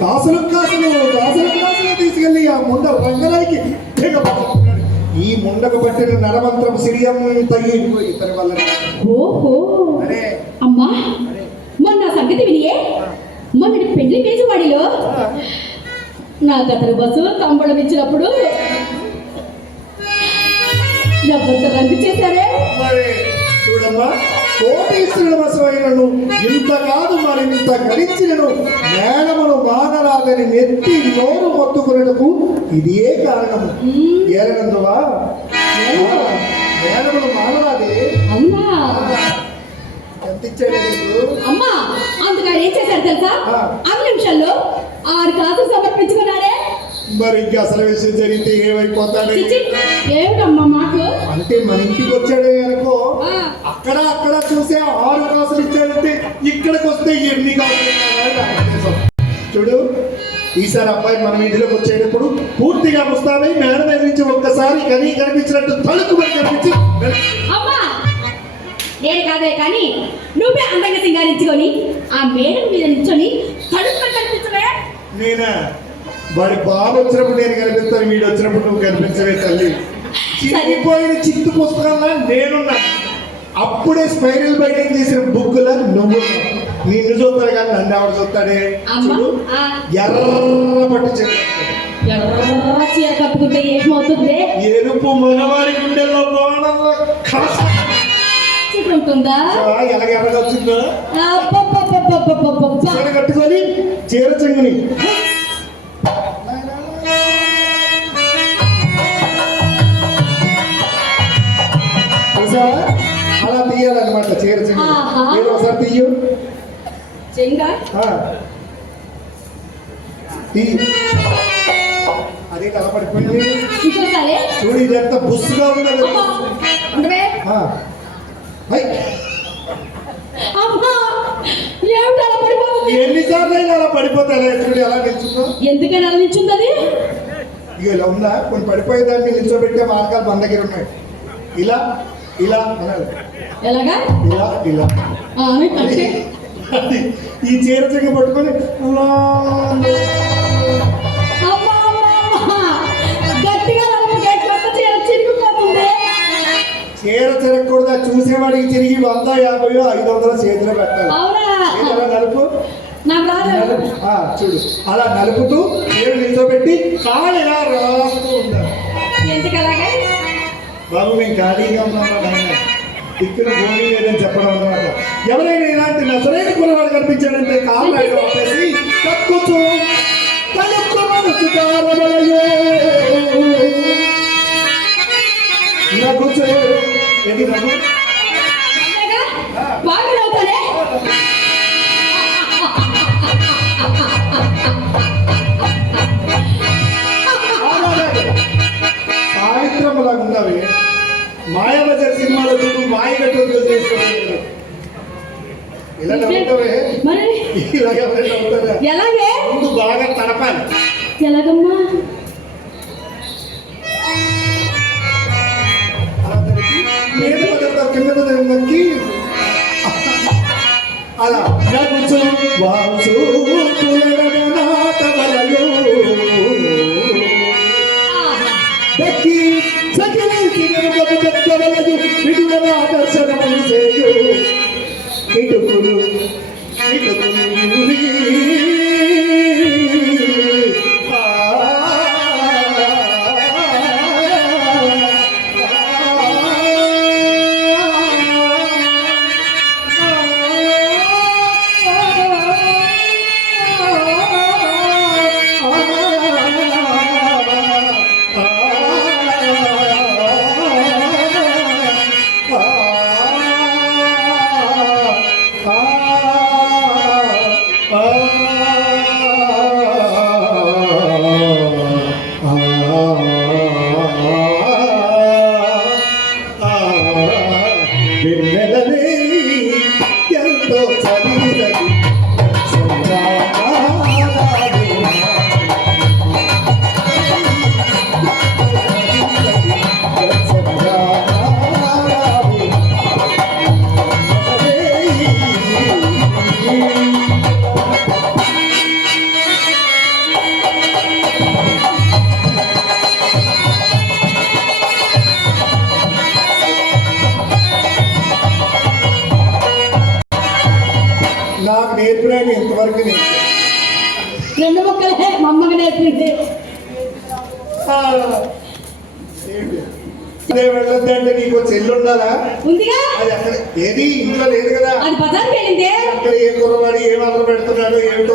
కాసులు కాసులు కాసులు కాసులు తీసుకెళ్ళి ఆ ముండ రంగరాయికి ఈ ముండకు పట్టిన నరమంత్రం సిరియం తగ్గిపోయి ఇతని వల్ల. ఓహో అమ్మా, మొన్న సంగతి వినియే, మొన్నటి పెళ్లి పేజువాడిలో నాకు అతను బస్సులో తంబళం ఇచ్చినప్పుడు ఎంత రంగు చేశారే. చూడమ్మా, కోటీశ్వరుడు వశమైనను ఇంత కాదు మరి ఇంత గడించినను మేనమును మానరాదని నెత్తి నోరు మొత్తుకునేందుకు ఇదే కారణము. ఏలనందువా మేనమును మానరాదే. అవునా? ఎంత ఇచ్చాడు అమ్మా? అందుకని ఏం చేశారు తెలుసా? 5 నిమిషాల్లో 6 కాసులు సమర్పించుకున్నాడే. మరి ఇంకా అసలు విషయం జరిగితే ఏమైపోతాడు? ఏమిటమ్మా మాటలు? అంటే మన ఇంటికి వచ్చాడే అనుకో, అక్కడ అక్కడ చూసే 6 కాసులు ఇచ్చాడంటే ఇక్కడికి వస్తే ఎన్ని కాసులు? చూడు, ఈసారి అబ్బాయి మన ఇంటిలోకి వచ్చేటప్పుడు పూర్తిగా ముస్తాబై మేడ మీద నుంచి ఒక్కసారి కనిపించినట్టు తలుపుమని కనిపించి, అమ్మా నేను కాదే కానీ నువ్వే అందంగా సింగారించుకొని ఆ మేడ మీద నిల్చొని తలుపుమని కనిపించలే. నేనా? వాడి బాబు వచ్చినప్పుడు నేను కనిపిస్తాను, వీడు వచ్చినప్పుడు నువ్వు కనిపించవే తల్లి. చిరిగిపోయిన చిత్తు పుస్తకంలా నేనున్నా, అప్పుడే స్పైరల్ బైటింగ్ చేసిన బుక్కులా నువ్వు. నిన్ను చూస్తాడు కానీ నన్ను ఎవరు చూస్తాడే? ఎర్ర పట్టు చీర కప్పుకుంటే ఏమవుతుంది? ఎరుపు మగవాడి గుండెల్లో ఉంటుందా? ఎలాగ ఎర్రగా వచ్చిందా? చీర కట్టుకొని చీర చెంగుని అలా తీయాలన్నమాట. చీర చెంగు ఒకసారి తీయు. అదే కల పడిపోయింది. చూడు, ఇదంతా బుస్సుగా ఉన్నది. ఎన్నిసార్లు అయినా అలా పడిపోతారా? చూడు ఎలా నిల్చుందో. ఎందుకని అలా నిల్చుంది? ఇక ఇలా ఉందా? కొన్ని పడిపోయేదాన్ని నిల్చోబెట్టే మార్గాలు మన దగ్గర ఉన్నాయి. ఇలా ఇలా ఎలాగా? ఇలా ఇలా ఈ చీర చెంగ పట్టుకొని చీర చెరగకూడదా? చూసేవాడికి తిరిగి 100, 50, 500 చేతిలో పెట్టాలి. నలుపు చూడు, అలా నలుపుతూ చీర నిల్చోబెట్టి కాళ్ళు ఇలా రాస్తూ ఉండాలి. బాబు మేము ఖాళీగా ఉన్నాం, ఇక్కడ భూమి లేదని చెప్పడం అన్నమాట. ఎవరైనా ఇలాంటి నసరైన కులవాడు కనిపించాడంటే కాళ్ళు ఆపేసి తక్కుతూ సావిత్రమ్మ లాగా ఉన్నవి. మాయాబజార్ సినిమాలో చూడు, మాయగట్టు చేసుకోవాలి. ఇలా నవ్వుతావే, ఇలాగ ఎవరైనా నవ్వుతారా? ముందు బాగా తడపాలి. ఎలాగమ్మా? మీద పదార్థం కింద పదార్థంకి అలా నగుచు వాసు దక్కి సకిలి సిగరుగబు విడుదల ఆకర్షణము చేయు ఇటుకులు వెన్నెలనే ఎంతో చదివినది నాకు నేర్పినాను ఇంతవరకు రెండు ముక్కలే మా అమ్మకి నేర్పింది. ఏంటి అదే వెళ్ళొద్దంటే నీకు చెల్లి ఉండాలా? ఉందిగా, అది అక్కడ ఏది ఇంట్లో లేదు కదా. అది బజార్కి వెళ్ళిందే. అక్కడ ఏ కుర్రవాడు ఏం అల్లరి పెడుతున్నాడు ఏమిటో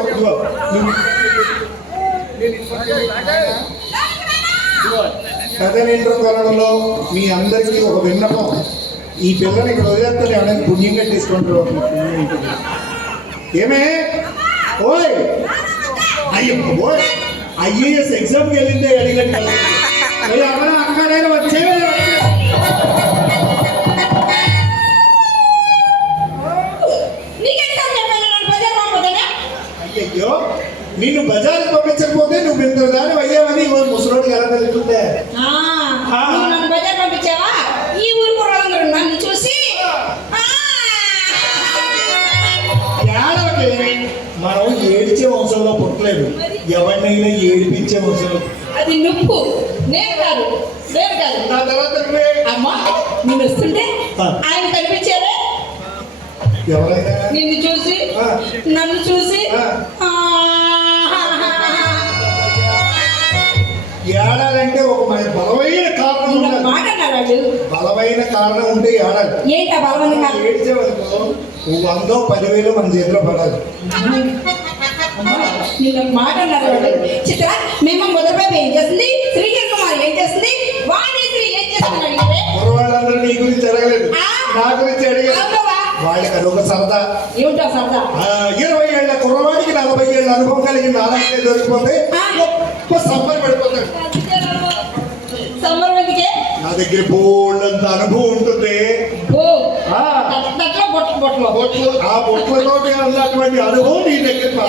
కథ నిండు కొనడంలో మీ అందరికీ ఒక విన్నపం. ఈ పిల్లని ఇక్కడ వదిలేస్తాను ఏమైనా పుణ్యంగా తీసుకుంటారు. ఏమే ఓయ్ అయ్యో ఓయ్ ఐఏఎస్ ఎగ్జామ్కి వెళ్ళిందే అడిగండి ఎవరైనా అక్కడైనా వచ్చే అయ్యో నిన్ను బజార్కి పంపించకపోతే నువ్వు ఇంత దాని అయ్యావని ముసలోడికి ఎలా తెలుస్తుందే? నన్ను బజార్ పంపించావా? ఈ ఊరు కుర్రాళ్ళందరూ నన్ను చూసి మనం ఏడిచే వంశంలో పుట్టలేదు, ఎవరినైనా ఏడిపించే వంశంలో. అది నువ్వు, నేను కాదు. నా తర్వాత అమ్మా నేను వస్తుంటే ఆయన కనిపించారే, ఎవరైనా నిన్ను చూసి నన్ను చూసి ఏడాలంటే ఒక బలమైన కారణం ఉండాలి. మాట అన్నాడు. బలమైన కారణం ఉంటే ఏడాలి. ఏంటా బలమైన కారణం? ఏడ్చేవనుకో 100 10,000 మన చేతిలో పడాలి. నిన్న మాట అన్నారు. చిత్ర మేము మొదటిపై ఏం చేస్తుంది, శ్రీకర్ కుమార్ ఏం చేస్తుంది, వాణిశ్రీ ఏం చేస్తుంది అడిగితే కుర్రవాళ్ళందరూ నీ గురించి అడగలేదు, నా గురించి అడిగారు. వాళ్ళకి అదొక సరదా. ఏమిటో సరదా? 20 ఏళ్ల కుర్రవాడికి 40 ఏళ్ళ అనుభవం కలిగిన నారాయణ దొరికిపోతే సమ్మర్ పడిపోతాడు. సమ్మర్ ఎందుకే? నా దగ్గర బోల్డంత అనుభవం ఉంటుంది. ఆ బొట్లతో ఉన్నటువంటి అనుభవం నీ దగ్గర.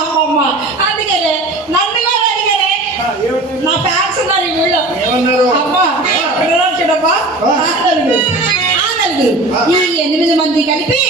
అమ్మమ్మ అందుకనే నన్ను కూడా అడిగారే. నా ఫ్యాన్స్ ఉన్నారు ఈ ఊళ్ళో. ఏమన్నారు? అమ్మా చూడమ్మా, ఈ 8 మంది కలిపి